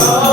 Oh,